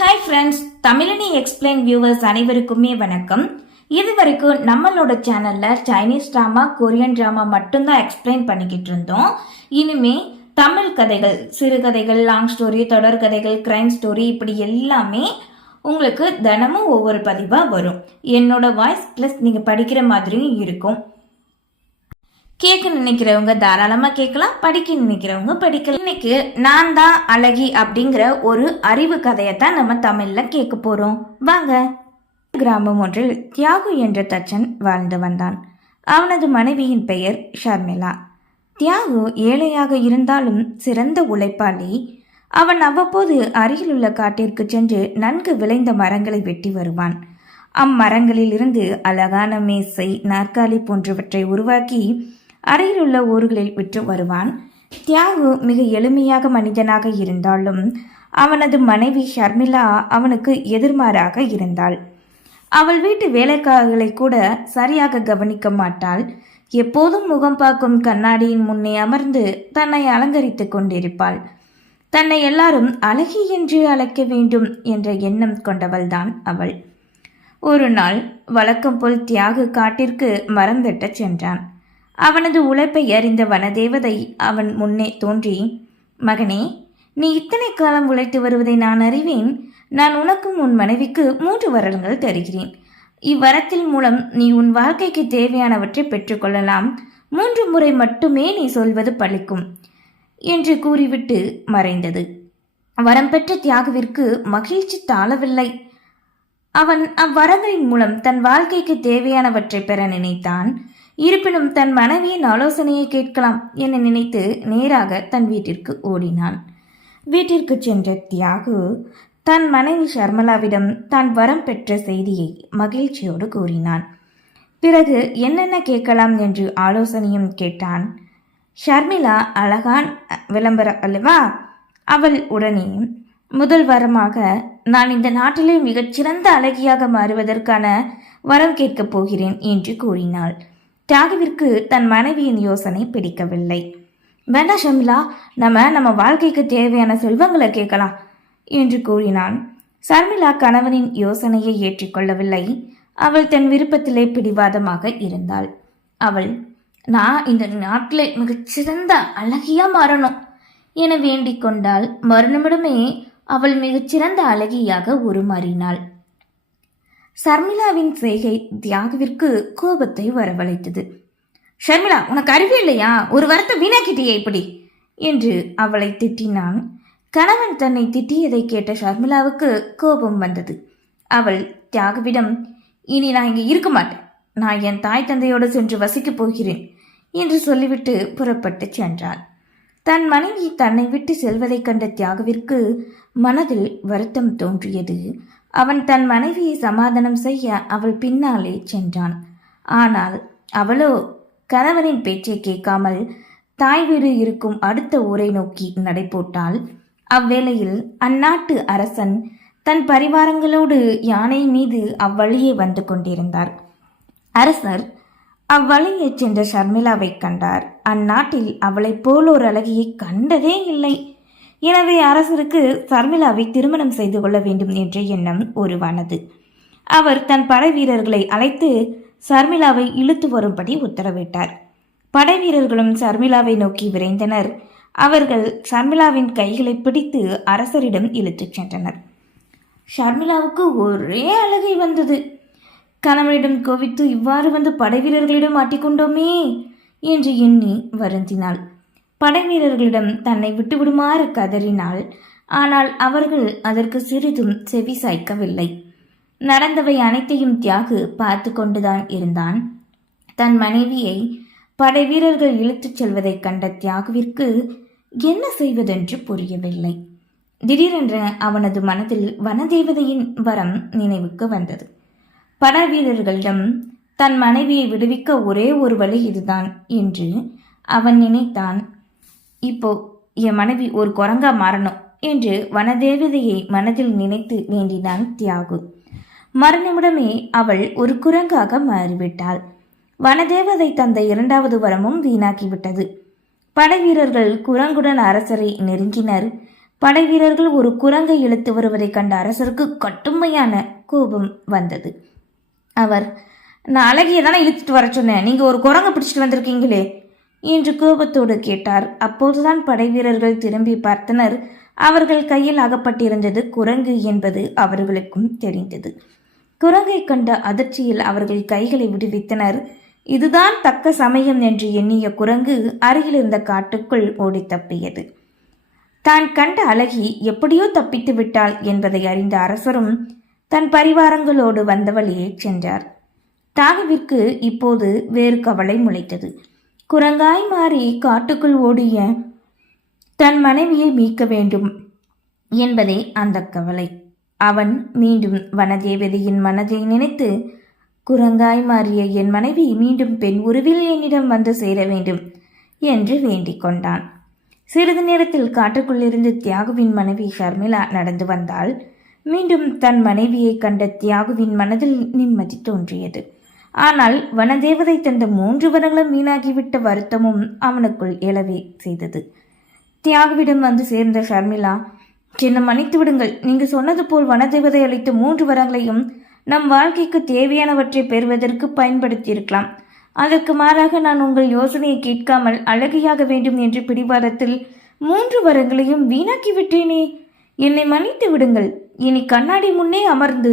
Hi friends Tamizhini explain viewers அனைவருக்குமே வணக்கம். இது வரைக்கும் நம்மளோட சேனல்ல சைனீஸ் ட்ராமா கொரியன் ட்ராமா மட்டும்தான் எக்ஸ்பிளைன் பண்ணிக்கிட்டு இருந்தோம். இனிமே தமிழ் கதைகள் சிறுகதைகள் லாங் ஸ்டோரி தொடர் கதைகள் கிரைம் ஸ்டோரி இப்படி எல்லாமே உங்களுக்கு தினமும் ஒவ்வொரு பதிவாக வரும். என்னோட வாய்ஸ் ப்ளஸ் நீங்கள் படிக்கிற மாதிரியும் இருக்கும். கேட்க நினைக்கிறவங்க தாராளமா கேட்கலாம் படிக்க நினைக்கிறவங்க படிக்கலாம். இன்னைக்கு நான் தான் அழகி அப்படிங்கிற ஒரு அறிவு கதையத்தான் நம்ம தமிழ்ல கேட்க போறோம். வாங்க. கிராமம் ஒன்றில் தியாகு என்ற தச்சன் வாழ்ந்து வந்தான். அவனது மனைவியின் பெயர் ஷர்மிளா. தியாகு ஏழையாக இருந்தாலும் சிறந்த உழைப்பாளி. அவன் அவ்வப்போது அருகிலுள்ள காட்டிற்கு சென்று நன்கு விளைந்த மரங்களை வெட்டி வருவான். அம்மரங்களிலிருந்து அழகான மேசை நாற்காலி போன்றவற்றை உருவாக்கி அருகிலுள்ள ஊர்களில் விற்று வருவான். தியாகு மிக எளிமையாக மனிதனாக இருந்தாலும் அவனது மனைவி ஷர்மிளா அவனுக்கு எதிர்மாறாக இருந்தாள். அவள் வீட்டு வேலைக்காரர்களை கூட சரியாக கவனிக்க மாட்டாள். எப்போதும் முகம் பார்க்கும் கண்ணாடியின் முன்னே அமர்ந்து தன்னை அலங்கரித்துக் கொண்டிருப்பாள். தன்னை எல்லாரும் அழகி என்று அழைக்க வேண்டும் என்ற எண்ணம் கொண்டவள்தான் அவள். ஒரு நாள் வழக்கம் போல் தியாகு காட்டிற்கு மரம் வெட்டச் சென்றான். அவனது உழைப்பை அறிந்த வனதேவதை அவன் முன்னே தோன்றி மகனே நீ இத்தனை காலம் உழைத்து வருவதை நான் அறிவேன். நான் உனக்கும் உன் மனைவிக்கு மூன்று வரங்கள் தருகிறேன். இவ்வரத்தின் மூலம் நீ உன் வாழ்க்கைக்கு தேவையானவற்றை பெற்றுக்கொள்ளலாம் மூன்று முறை மட்டுமே நீ சொல்வது பழிக்கும் என்று கூறிவிட்டு மறைந்தது. வரம் பெற்ற தியாகுவிற்கு மகிழ்ச்சி தாழவில்லை. அவன் அவ்வரங்களின் மூலம் தன் வாழ்க்கைக்கு தேவையானவற்றை பெற நினைத்தான். இருப்பினும் தன் மனைவியின் ஆலோசனையை கேட்கலாம் என நினைத்து நேராக தன் வீட்டிற்கு ஓடினான் வீட்டிற்கு சென்ற தியாகு தன் மனைவி ஷர்மலாவிடம் தான் வரம் பெற்ற செய்தியை மகிழ்ச்சியோடு கூறினான். பிறகு என்னென்ன கேட்கலாம் என்று ஆலோசனையும் கேட்டான். ஷர்மிளா அழகான் விளம்பரம் அல்லவா? அவள் உடனே முதல் வரமாக நான் இந்த நாட்டிலே மிகச்சிறந்த அழகியாக மாறுவதற்கான வரம் கேட்கப் போகிறேன் என்று கூறினாள். தியாகவிற்கு தன் மனைவியின் யோசனை பிடிக்கவில்லை. வேண்டாம் ஷமிலா நம்ம நம்ம வாழ்க்கைக்கு தேவையான செல்வங்களை கேட்கலாம் என்று கூறினான். சர்மிளா கணவனின் யோசனையை ஏற்றுக்கொள்ளவில்லை. அவள் தன் விருப்பத்திலே பிடிவாதமாக இருந்தாள். அவள் நான் இந்த நாட்டில் மிகச்சிறந்த அழகியா மாறணும் என வேண்டிக் கொண்டால் மறுநிமிடமே அவள் மிகச்சிறந்த அழகியாக உருமாறினாள். சர்மிளாவின் செய்கை தியாகுவிற்கு கோபத்தை வரவழைத்தது. ஷர்மிளா உனக்கு அறிவு இல்லையா? ஒரு வாரத்தை வீணாக்கிட்டியே இப்படி? என்று அவளை திட்டினான். கணவன் தன்னை திட்டியதை கேட்ட ஷர்மிளாவுக்கு கோபம் வந்தது. அவள் தியாகுவிடம் இனி நான் இங்கே இருக்க மாட்டேன். நான் என் தாய் தந்தையோடு சென்று வசிக்கப் போகிறேன் என்று சொல்லிவிட்டு புறப்பட்டு சென்றாள். தன் மனைவி தன்னை விட்டு செல்வதைக் கண்ட தியாகவிற்கு மனதில் வருத்தம் தோன்றியது. அவன் தன் மனைவியை சமாதானம் செய்ய அவள் பின்னாலே சென்றான். ஆனால் அவளோ கணவனின் பேச்சை கேட்காமல் தாய் வீடு இருக்கும் அடுத்த ஊரை நோக்கி நடைபோட்டால் அவ்வேளையில் அந்நாட்டு அரசன் தன் பரிவாரங்களோடு யானை மீது அவ்வழியே வந்து கொண்டிருந்தார். அரசர் அவ்வழியே சென்ற ஷர்மிளாவை கண்டார். அந்நாட்டில் அவளைப் போலோர் அழகியை கண்டதே இல்லை. எனவே அரசருக்கு சர்மிளாவை திருமணம் செய்து கொள்ள வேண்டும் என்ற எண்ணம் உருவானது. அவர் தன் படை வீரர்களை அழைத்து சர்மிளாவை இழுத்து வரும்படி உத்தரவிட்டார். படை வீரர்களும் சர்மிளாவை நோக்கி விரைந்தனர். அவர்கள் சர்மிளாவின் கைகளை பிடித்து அரசரிடம் இழுத்துச் சென்றனர். ஷர்மிளாவுக்கு ஒரே அழகை வந்தது. கணவனிடம் கோவித்து இவ்வாறு வந்து படை வீரர்களிடம் மாட்டிக்கொண்டோமே என்று எண்ணி வருந்தினாள். படை வீரர்களிடம் தன்னை விட்டுவிடுமாறு கதறினாள். ஆனால் அவர்கள் அதற்கு சிறிதும் செவி சாய்க்கவில்லை. நடந்தவை அனைத்தையும் தியாகு பார்த்து கொண்டுதான் இருந்தான். தன் மனைவியை படை வீரர்கள் இழுத்துச் செல்வதைக் கண்ட தியாகுவிற்கு என்ன செய்வதென்று புரியவில்லை. திடீரென்று அவனது மனதில் வனதேவதையின் வரம் நினைவுக்கு வந்தது. பட வீரர்களிடம் தன் மனைவியை விடுவிக்க ஒரே ஒரு வழி இதுதான் என்று அவன் நினைத்தான். இப்போ என் மனைவி ஒரு குரங்கா மாறணும் என்று வனதேவதையை மனதில் நினைத்து வேண்டினான் தியாகு. மறுநிமிடமே அவள் ஒரு குரங்காக மாறிவிட்டாள். வனதேவதை தந்த இரண்டாவது வரமும் வீணாக்கிவிட்டது. படை வீரர்கள் குரங்குடன் அரசரை நெருங்கினர். படைவீரர்கள் ஒரு குரங்கை இழுத்து வருவதைக் கண்ட அரசருக்கு கட்டுமையான கோபம் வந்தது. அவர் நான் அழகிய தானே இழுத்துட்டு வர சொன்னேன். நீங்க ஒரு குரங்கை பிடிச்சிட்டு வந்திருக்கீங்களே. என்று கோபத்தோடு கேட்டார். அப்போதுதான் படை வீரர்கள் திரும்பி பார்த்தனர். அவர்கள் கையில் அகப்பட்டிருந்தது குரங்கு என்பது அவர்களுக்கும் தெரிந்தது. குரங்கை கண்ட அதிர்ச்சியில் அவர்கள் கைகளை விடுவித்தனர். இதுதான் தக்க சமயம் என்று எண்ணிய குரங்கு அருகில் இருந்த காட்டுக்குள் ஓடி தப்பியது. தான் கண்ட அழகி எப்படியோ தப்பித்து விட்டாள் என்பதை அறிந்த அரசரும் தன் பரிவாரங்களோடு வந்த வழியே சென்றார். தாகுவிற்கு இப்போது வேறு கவலை முளைத்தது. குரங்காய் மாறி காட்டுக்குள் ஓடிய தன் மனைவியை மீட்க வேண்டும் என்பதே அந்த கவலை. அவன் மீண்டும் வனதேவதையின் மனதை நினைத்து குரங்காய் மாறிய என் மனைவி மீண்டும் பெண் உருவில் என்னிடம் வந்து சேர வேண்டும் என்று வேண்டிக் கொண்டான். சிறிது நேரத்தில் காட்டுக்குள்ளிருந்து தியாகுவின் மனைவி ஷர்மிளா நடந்து வந்தாள். மீண்டும் தன் மனைவியை கண்ட தியாகுவின் மனதில் நிம்மதி தோன்றியது. ஆனால் வனதேவதை தந்த மூன்று வரங்களும் வீணாகிவிட்ட வருத்தமும் அவனுக்குள் எழவே செய்தது. தியாகவிடம் வந்து சேர்ந்த ஷர்மிளா என்னை மன்னித்து விடுங்கள். நீங்க சொன்னது போல் வனதேவதை அளித்த மூன்று வரங்களையும் நம் வாழ்க்கைக்கு தேவையானவற்றை பெறுவதற்கு பயன்படுத்தியிருக்கலாம். அதற்கு மாறாக நான் உங்கள் யோசனையை கேட்காமல் அழகியாக வேண்டும் என்று பிடிவாதத்தில் மூன்று வரங்களையும் வீணாக்கிவிட்டேனே. என்னை மன்னித்து விடுங்கள். இனி கண்ணாடி முன்னே அமர்ந்து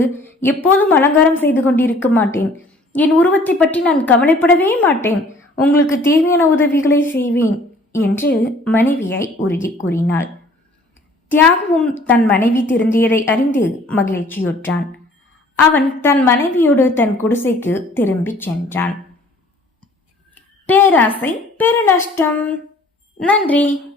எப்போதும் அலங்காரம் செய்து கொண்டிருக்க மாட்டேன். என் உருவத்தை பற்றி நான் கவலைப்படவே மாட்டேன். உங்களுக்கு தேவையான உதவிகளை செய்வேன் என்று மனைவியாய் உறுதி கூறினாள். தியாகவும் தன் மனைவி திருந்தியதை அறிந்து மகிழ்ச்சியுற்றான். அவன் தன் மனைவியோடு தன் குடிசைக்கு திரும்பிச் சென்றான். பேராசை பெருநஷ்டம். நன்றி.